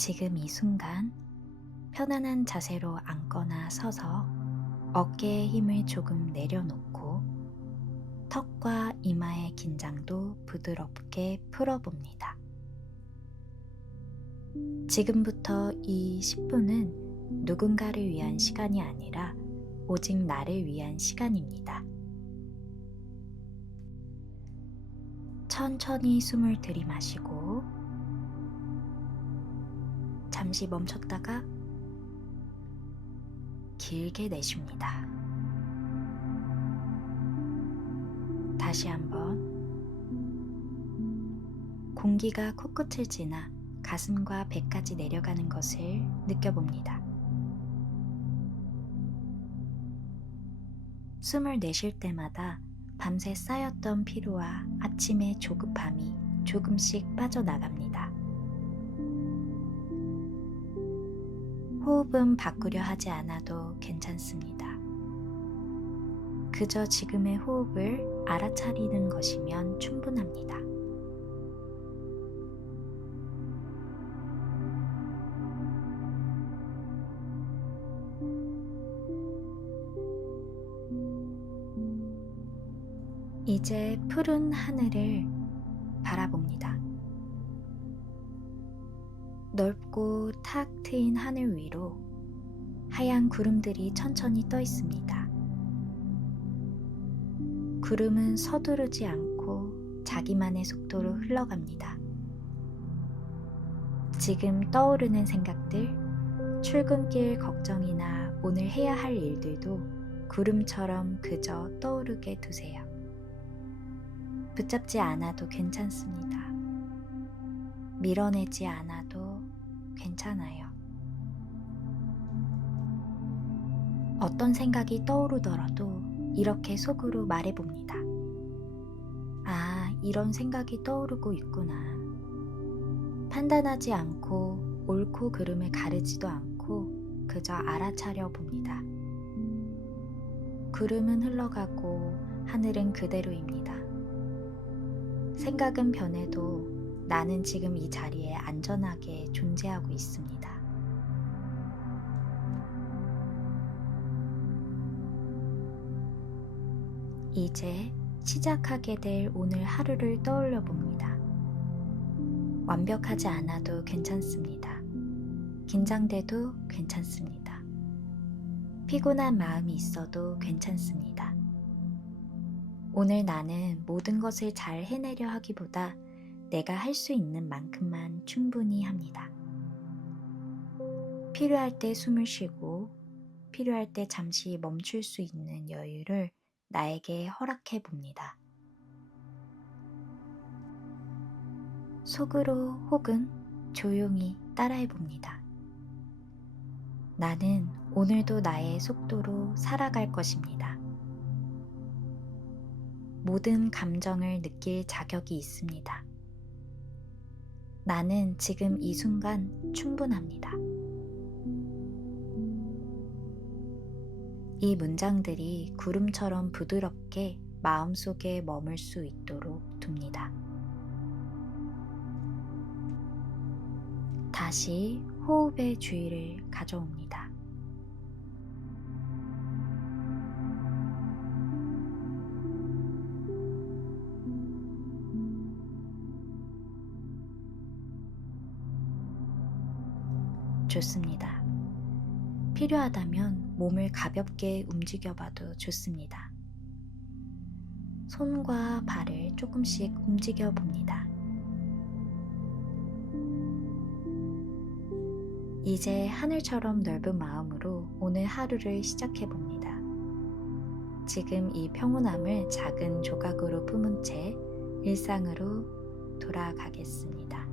지금 이 순간 편안한 자세로 앉거나 서서 어깨의 힘을 조금 내려놓고 턱과 이마의 긴장도 부드럽게 풀어봅니다. 지금부터 이 10분은 누군가를 위한 시간이 아니라 오직 나를 위한 시간입니다. 천천히 숨을 들이마시고 잠시 멈췄다가 길게 내쉽니다. 다시 한번 공기가 코끝을 지나 가슴과 배까지 내려가는 것을 느껴봅니다. 숨을 내쉴 때마다 밤새 쌓였던 피로와 아침의 조급함이 조금씩 빠져나갑니다. 호흡은 바꾸려 하지 않아도 괜찮습니다. 그저 지금의 호흡을 알아차리는 것이면 충분합니다. 이제 푸른 하늘을 바라봅니다. 넓고 탁 트인 하늘 위로 하얀 구름들이 천천히 떠 있습니다. 구름은 서두르지 않고 자기만의 속도로 흘러갑니다. 지금 떠오르는 생각들, 출근길 걱정이나 오늘 해야 할 일들도 구름처럼 그저 떠오르게 두세요. 붙잡지 않아도 괜찮습니다. 밀어내지 않아도 괜찮아요. 어떤 생각이 떠오르더라도 이렇게 속으로 말해봅니다. 아, 이런 생각이 떠오르고 있구나. 판단하지 않고 옳고 그름을 가르지도 않고 그저 알아차려 봅니다. 구름은 흘러가고 하늘은 그대로입니다. 생각은 변해도 나는 지금 이 자리에 안전하게 존재하고 있습니다. 이제 시작하게 될 오늘 하루를 떠올려 봅니다. 완벽하지 않아도 괜찮습니다. 긴장돼도 괜찮습니다. 피곤한 마음이 있어도 괜찮습니다. 오늘 나는 모든 것을 잘 해내려 하기보다 내가 할 수 있는 만큼만 충분히 합니다. 필요할 때 숨을 쉬고 필요할 때 잠시 멈출 수 있는 여유를 나에게 허락해 봅니다. 속으로 혹은 조용히 따라해 봅니다. 나는 오늘도 나의 속도로 살아갈 것입니다. 모든 감정을 느낄 자격이 있습니다. 나는 지금 이 순간 충분합니다. 이 문장들이 구름처럼 부드럽게 마음속에 머물 수 있도록 둡니다. 다시 호흡의 주의를 가져옵니다. 좋습니다. 필요하다면 몸을 가볍게 움직여봐도 좋습니다. 손과 발을 조금씩 움직여 봅니다. 이제 하늘처럼 넓은 마음으로 오늘 하루를 시작해 봅니다. 지금 이 평온함을 작은 조각으로 품은 채 일상으로 돌아가겠습니다.